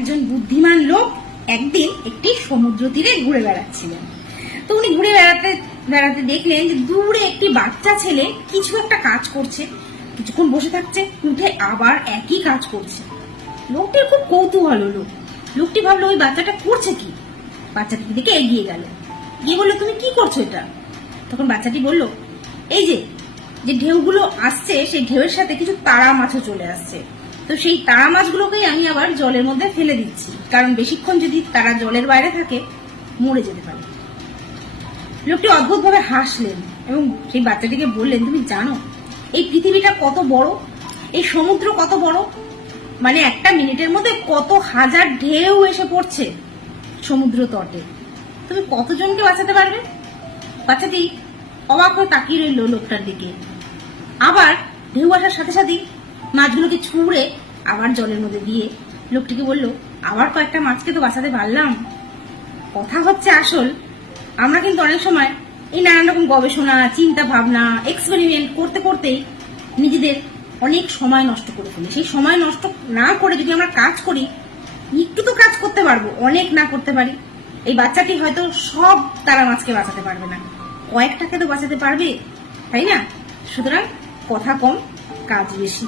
একজন বুদ্ধিমান লোক একদিন একটি সমুদ্র তীরে ঘুরে বেড়াচ্ছিলেন। তো উনি ঘুরে বেড়াতে বেড়াতে দেখলেন যে দূরে একটি বাচ্চা ছেলে কিছু একটা কাজ করছে, কিছুক্ষণ বসে থাকছে, উঠে আবার একই কাজ করছে। লোকটির খুব কৌতূহল হলো। লোকটি ভাবলো, ওই বাচ্চাটা করছে কি? বাচ্চাটির দিকে এগিয়ে গেল। গিয়ে বলল, তুমি কি করছ এটা? তখন বাচ্চাটি বলল, এই যে যে ঢেউগুলো আসছে, সেই ঢেউয়ের সাথে কিছু তারা মাছও চলে আসছে। তো সেই তারা মাছগুলোকেই আমি আবার জলের মধ্যে ফেলে দিচ্ছি। কারণ বেশিক্ষণ যদি তারা জলের বাইরে থাকে, মরে যেতে পারে। লোকটি অদ্ভুতভাবে হাসলেন এবং সেই বাচ্চাটিকে বললেন, তুমি জানো, এই পৃথিবীটা কত বড়? এই সমুদ্র কত বড়? মানে একটা মিনিটের মধ্যে কত হাজার ঢেউ এসে পড়ছে সমুদ্র তটে। তুমি কতজনকে বাঁচাতে পারবে? বাচ্চাটি অবাক হয়ে তাকিয়ে রইল লোকটার দিকে। আবার ঢেউ আসার সাথে সাথেই মাছগুলোকে ছুঁড়ে আবার জলের মধ্যে দিয়ে লোকটিকে বলল, আবার কয়েকটা মাছকে তো বাঁচাতে পারলাম। কথা হচ্ছে আসল। আমরা কিন্তু অনেক সময় এই নানান রকম গবেষণা চিন্তা ভাবনা এক্সপেরিমেন্ট করতে করতেই নিজেদের অনেক সময় নষ্ট করে ফেলি। সেই সময় নষ্ট না করে যদি আমরা কাজ করি, একটু তো কাজ করতে পারব, অনেক না করতে পারি। এই বাচ্চাটি হয়তো সব তারা মাছকে বাঁচাতে পারবে না। কয়েকটাকে তো বাঁচাতে পারবে, তাই না? সুতরাং কথা কম, কাজ বেশি।